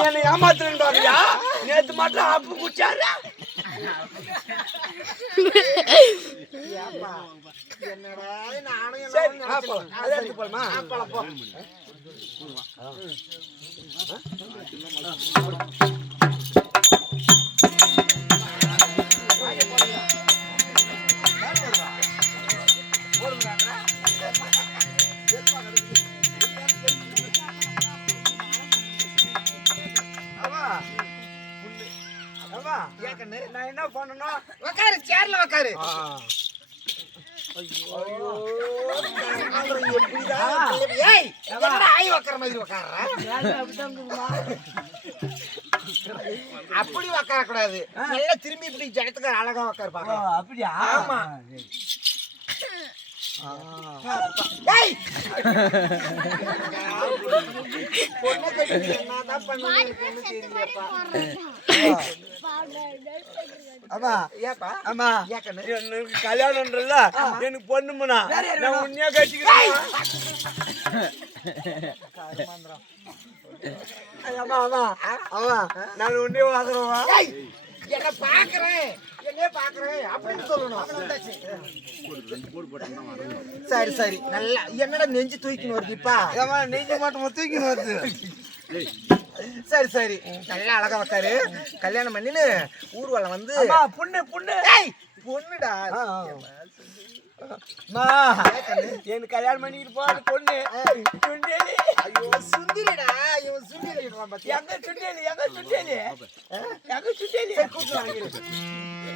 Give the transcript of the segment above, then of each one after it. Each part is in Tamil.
என்னை ஏமாத்துறேன்னு பாக்குறியா? நேத்து மட்டும் அப்பு குச்சாரு என்னடா நானும் சரி என்ன ஆ, போ. அதை எடுத்து போலாமா? நான் என்ன பண்ணணும்? உக்காரு சேர்ல உக்காரு. அப்படி உக்கார கூடாது நல்லா திரும்பி இப்படி ஜனத்துக்கு அழகா உக்காரு அப்படியா? ஆமா. கல்யாணம்ன்றல எனக்கு பொண்ணுமுனா நான் உன்னையா கட்டிக்கிறேன் நான் உன்னே வாங்குறவா என்ன பாக்குறேன் என்னைய பாக்குறேன் அப்படின்னு சொல்லணும். சரி சரி. நல்லா என்னடா நெஞ்சு தூக்கின்னு வருது இப்பா? ஆமா நெஞ்சு மாட்டோம் தூக்கின்னு வருது? சரி சரி. நல்லா அழகா உக்காரு கல்யாணம் பண்ணின்னு ஊர்வலம் வந்து புண்ணு புண்ணு. பொண்ணுடா. எனக்கு கல்யாணம் பண்ணிட்டு போறது பொண்ணு. சுண்டேலி. ஐயோ சுந்தரிடா இவன் பாத்தியா? எங்க சுண்டேலி எங்க சுண்டேலி? எங்க சுண்டேலி? சரி கூட்டு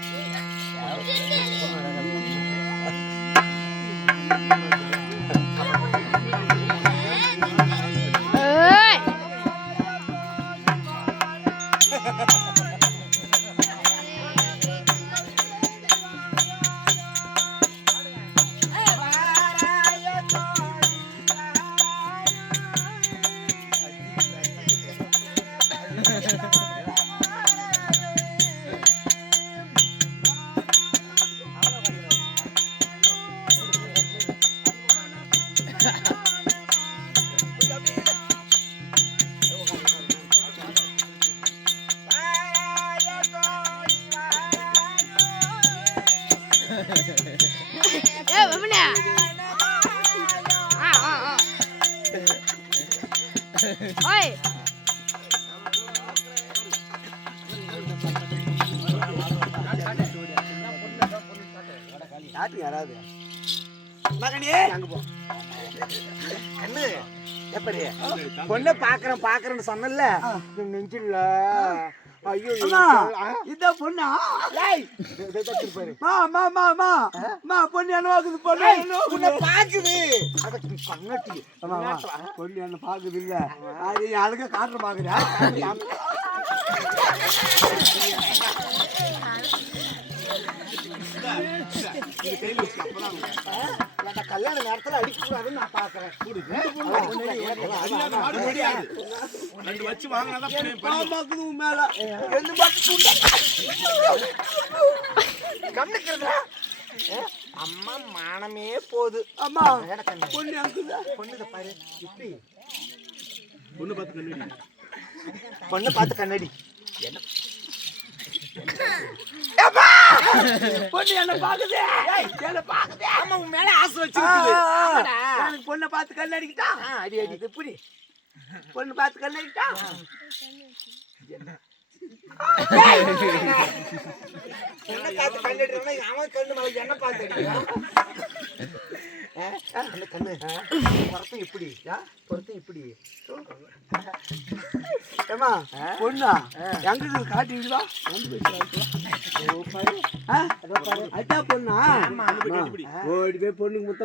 யாரு யாராவது? மகனே! அங்க போ. கண்ணு எப்படி? பொண்ணை பாக்குறேன் பாக்குறேன்னு சொன்னல நெஞ்சில்ல. ஐயோ இதான் பொண்ணா? மா மா மா மா. பொண்ணு என்ன பாக்குது? பொண்ணு என்ன பாக்குது? அதுக்கு கண்ணாட்டி. பொண்ணு என்ன பாக்குது இல்ல? அது அழகா காட்டுற பாக்குறா கல்யாண நேரத்துல அடிக்க கூடாதுன்னு நான் பாக்குறேன். ரெண்டு வச்சு வாங்கினாதான் மேல. என்ன பார்த்து கண்ணுக்குறதா அம்மா மானமே போகுது. அம்மா. பொண்ணு அங்குதா பொண்ணுத பாரு. இப்படி. பொண்ணு பார்த்து கண்ணாடி. பொண்ணை பார்த்து கண்ணாடி. பொண்ணு என்ன பாக்குது என்ன பாக்குது ஆமா உன் மேல ஆசை வச்சிருக்குது. எனக்கு பொண்ணை பார்த்து கண்ணடிக்கிட்டா ஆ, அடி அடி. அது எப்படி பொண்ணு பார்த்து கண்ணடிக்கிட்டா என்ன பார்த்து கண்ணடிறானா அவன் கண்ணு மேல என்ன பார்த்து அந்த கண்ணு பொருத்தம் இப்படி. ஆ, பொருத்தம் இப்படி. ஏமா பொண்ணா எங்க இருக்குது காட்டி விடுவா அதான் பொண்ணா ஓடி போய் பொண்ணுக்கு முத்த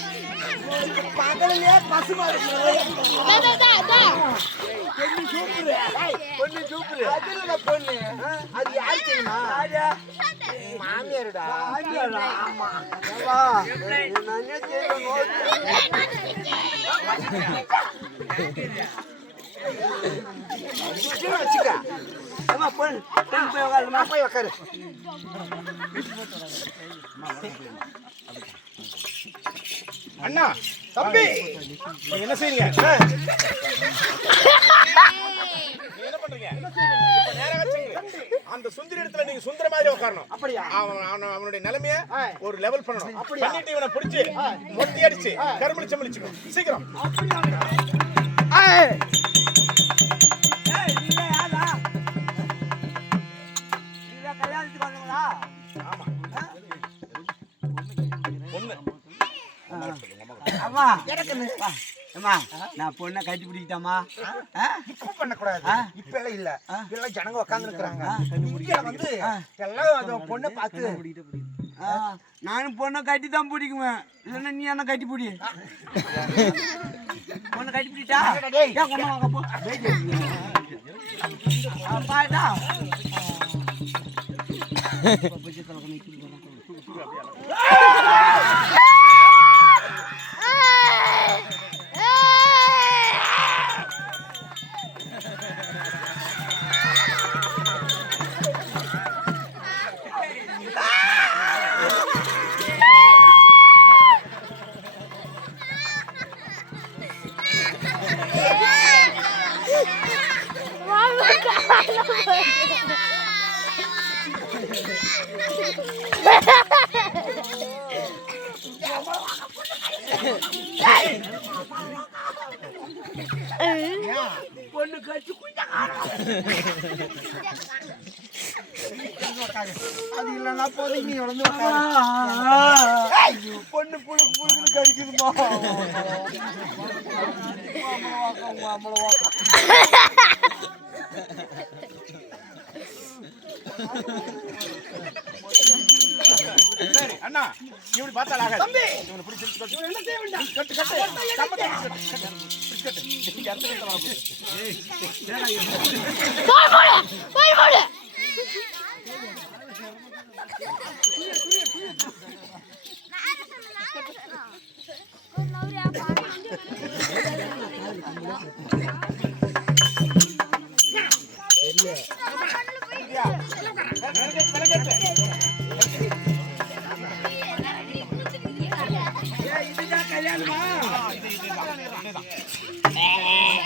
பகலிலே பசுமாடு பொண்ணு சூப்பரு அது இல்ல பொண்ணு அது யாரு தெரியுமா? மாமியாருடா. ஆமா. நானே தெரியும் வச்சுக்க, வச்சுக்க. அம்மா பொண்ணு பொண்ணு போய் உட்காருமா நான் போய் உக்காரு அண்ணா தம்பி. நீங்க என்ன செய்றீங்க? என்ன பண்றீங்க? அந்த சுந்தரி இடத்துல நீங்க சுந்தர மாதிரி உட்காரணும். அப்படியா? அவன் அவன் அவனுடைய நிலைமைய. ஒரு லெவல் பண்ணணும். அப்படியா? பண்ணிட்டு இவனை பிடிச்சு மொத்தி அடிச்சு கருமளிச்சு மலிச்சுக்கணும் சீக்கிரம். அம்மா நான் பொண்ணை கட்டி பிடிக்கிட்டாமா இப்ப பண்ணக்கூடாது. இப்ப எல்லாம் இல்ல எல்லாம் ஜனங்க இங்க வந்து எல்லாம் அந்த பொண்ணை பார்த்து நானும் பொண்ணை கட்டி தான் பிடிக்குவேன் இல்லைன்னா நீ என்ன கட்டி பிடி பொண்ணை கட்டி பிடிட்டா கொண்டு வாங்க போ பொண்ணு கட்டி அது இல்லைன்னா போதும் நீ ஐயோ, பொண்ணு புழுக்கு புழுக்குன்னு கடிக்குதுமா அண்ணா நீ இப்படி பார்த்தால் ஆகாது தம்பி இவனை பிடிச்சு கட்டு. என்ன செய்ய வேண்டாம் கட்டு கட்டு கட்டு, கட்டு, கட்டு. பிடிச்சு கட்டு. நீங்க அடுத்த வீட்டுல வர போகுது. இதுதான் கல்யாணமா